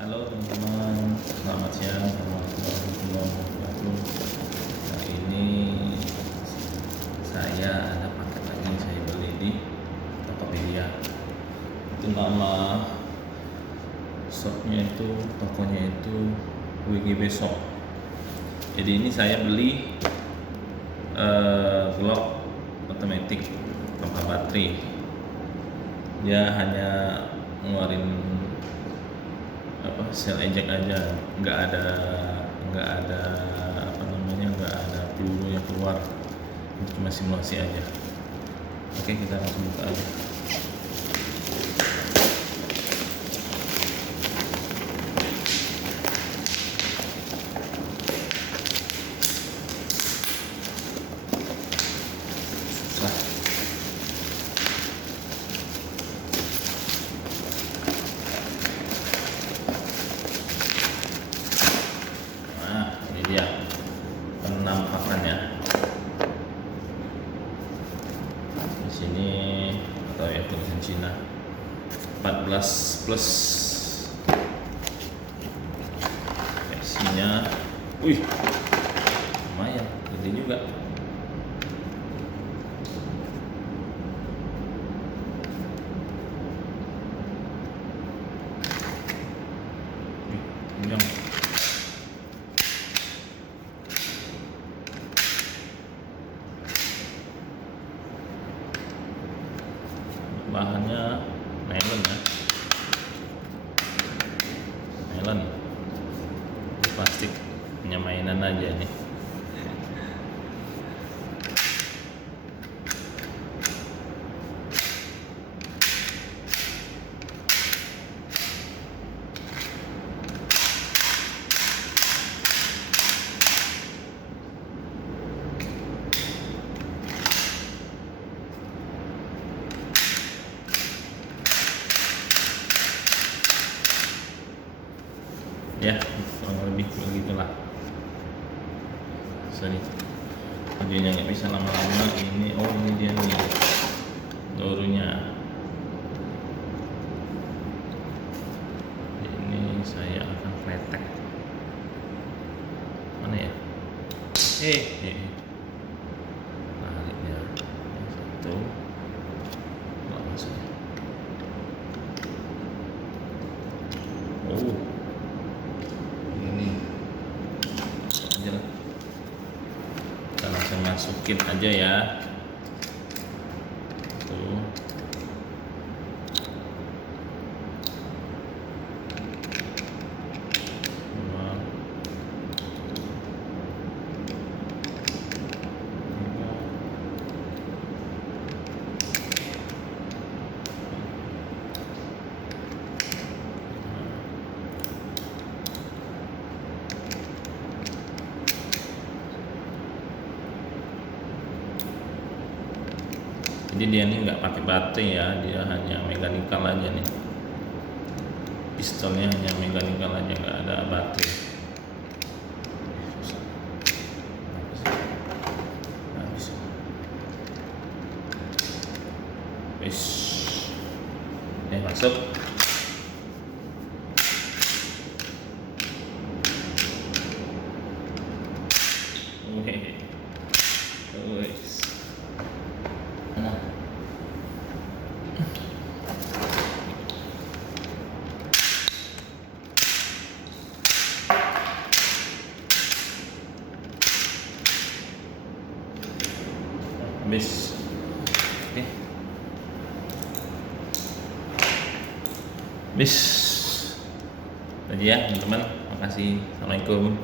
Halo teman-teman, selamat siang, warahmatullahi wabarakatuh. Nah, ini saya ada paket lagi yang saya beli di Tokopedia. Itu nama tokonya itu WGB Shop. Jadi ini saya beli glock otomatis tanpa baterai. Dia hanya ngeluarin sel eject aja, nggak ada nggak ada peluru yang keluar, cuma simulasi aja. Oke, kita langsung buka aja. Ya, penampakannya di sini atau ya tulisan Cina 14 plus. Versinya lumayan gede juga. Panjang. Bahannya nylon ya, nylon, plastik, hanya mainan aja nih. Ya, kurang lebih begitulah. Sorry, videonya nggak bisa lama-lama. Ini ini dia nih dorunya. Ini saya akan kletek. Mana ya? Nariknya satu, langsung. Kita langsung masukin aja ya. Tuh. Jadi dia ini nggak pakai baterai ya, dia hanya mekanikal aja nih. Pistonnya hanya mekanikal aja, nggak ada baterai. Masuk. Habis. Oke. Habis. Tadi ya teman-teman, makasih. Assalamualaikum.